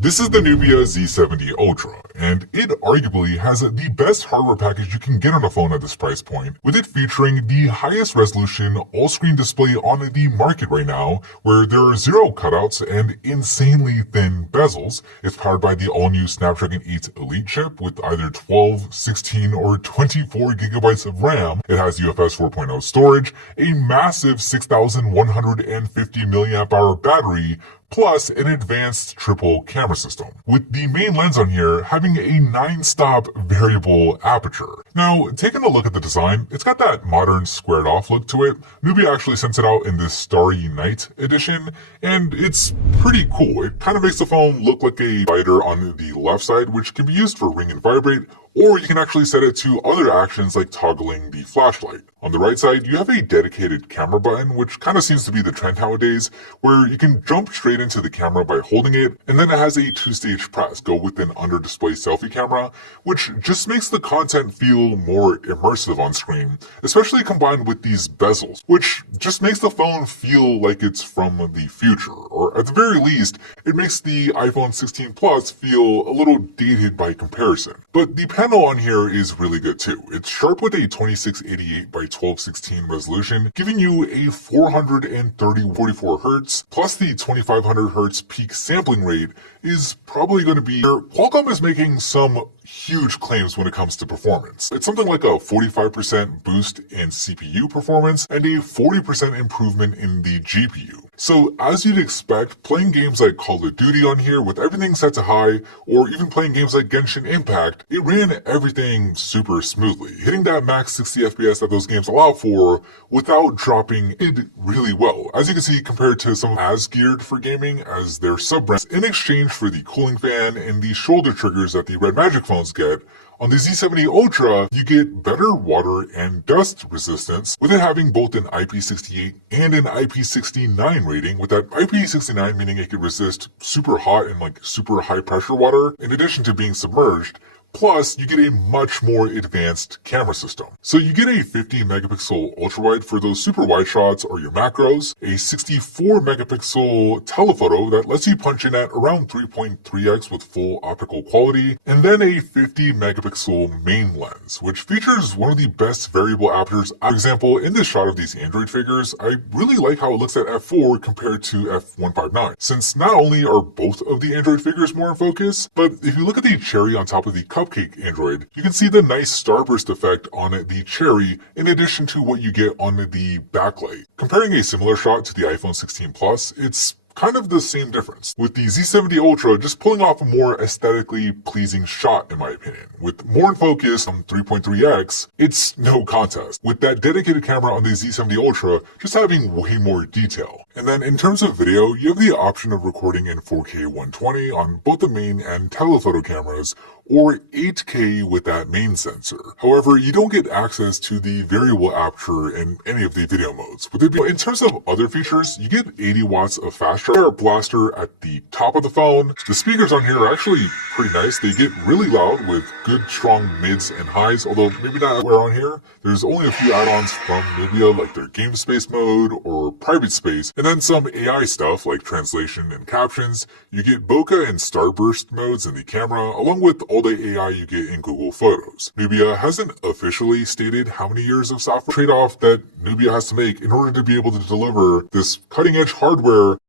This is the Nubia Z70 Ultra, and it arguably has the best hardware package you can get on a phone at this price point, with it featuring the highest resolution all-screen display on the market right now, where there are zero cutouts and insanely thin bezels. It's powered by the all-new Snapdragon 8 Elite chip with either 12, 16, or 24 gigabytes of RAM. It has UFS 4.0 storage, a massive 6,150 milliamp hour battery, plus an advanced triple camera system, with the main lens on here having a 9-stop variable aperture. Now, taking a look at the design, it's got that modern squared off look to it. Nubia actually sent it out in this Starry Night edition, and it's pretty cool. It kind of makes the phone look like a lighter on the left side, which can be used for ring and vibrate, or you can actually set it to other actions like toggling the flashlight. On the right side, you have a dedicated camera button, which kind of seems to be the trend nowadays, where you can jump straight into the camera by holding it, and then it has a 2-stage press, go with an under-display selfie camera, which just makes the content feel more immersive on screen, especially combined with these bezels, which just makes the phone feel like it's from the future, or at the very least, it makes the iPhone 16 Plus feel a little dated by comparison. But the panel on here is really good too. It's sharp with a 2688 by 1216 resolution, giving you a 444 Hz, plus the 2500 Hz peak sampling rate is probably going to be here. Qualcomm is making some huge claims when it comes to performance. It's something like a 45% boost in CPU performance and a 40% improvement in the GPU. So as you'd expect, playing games like Call of Duty on here with everything set to high, or even playing games like Genshin Impact, it ran everything super smoothly, hitting that max 60 FPS that those games allow for without dropping it really well. As you can see, compared to some as geared for gaming as their sub-brands, in exchange for the cooling fan and the shoulder triggers that the Red Magic phones get, on the Z70 Ultra, you get better water and dust resistance, with it having both an IP68 and an IP69 rating, with that IP69 meaning it can resist super hot and super high pressure water, in addition to being submerged. Plus, you get a much more advanced camera system. So you get a 50 megapixel ultrawide for those super wide shots or your macros, a 64 megapixel telephoto that lets you punch in at around 3.3x with full optical quality, and then a 50 megapixel main lens, which features one of the best variable apertures. For example, in this shot of these Android figures, I really like how it looks at f4 compared to f1.59, since not only are both of the Android figures more in focus, but if you look at the cherry on top of the Cupcake Android, you can see the nice starburst effect on the cherry in addition to what you get on the backlight. Comparing a similar shot to the iPhone 16 Plus, it's kind of the same difference, with the Z70 Ultra just pulling off a more aesthetically pleasing shot in my opinion. With more in focus on 3.3x, it's no contest, with that dedicated camera on the Z70 Ultra just having way more detail. And then in terms of video, you have the option of recording in 4K 120 on both the main and telephoto cameras, or 8K with that main sensor. However, you don't get access to the variable aperture in any of the video modes. In terms of other features, you get 80 watts of fast charge blaster at the top of the phone. The speakers on here are actually pretty nice. They get really loud with good strong mids and highs, although maybe not everywhere on here. There's only a few add-ons from Nubia like their game space mode or private space, and then some AI stuff like translation and captions. You get bokeh and starburst modes in the camera, along with all the AI you get in Google Photos. Nubia hasn't officially stated how many years of software trade-off that Nubia has to make in order to be able to deliver this cutting-edge hardware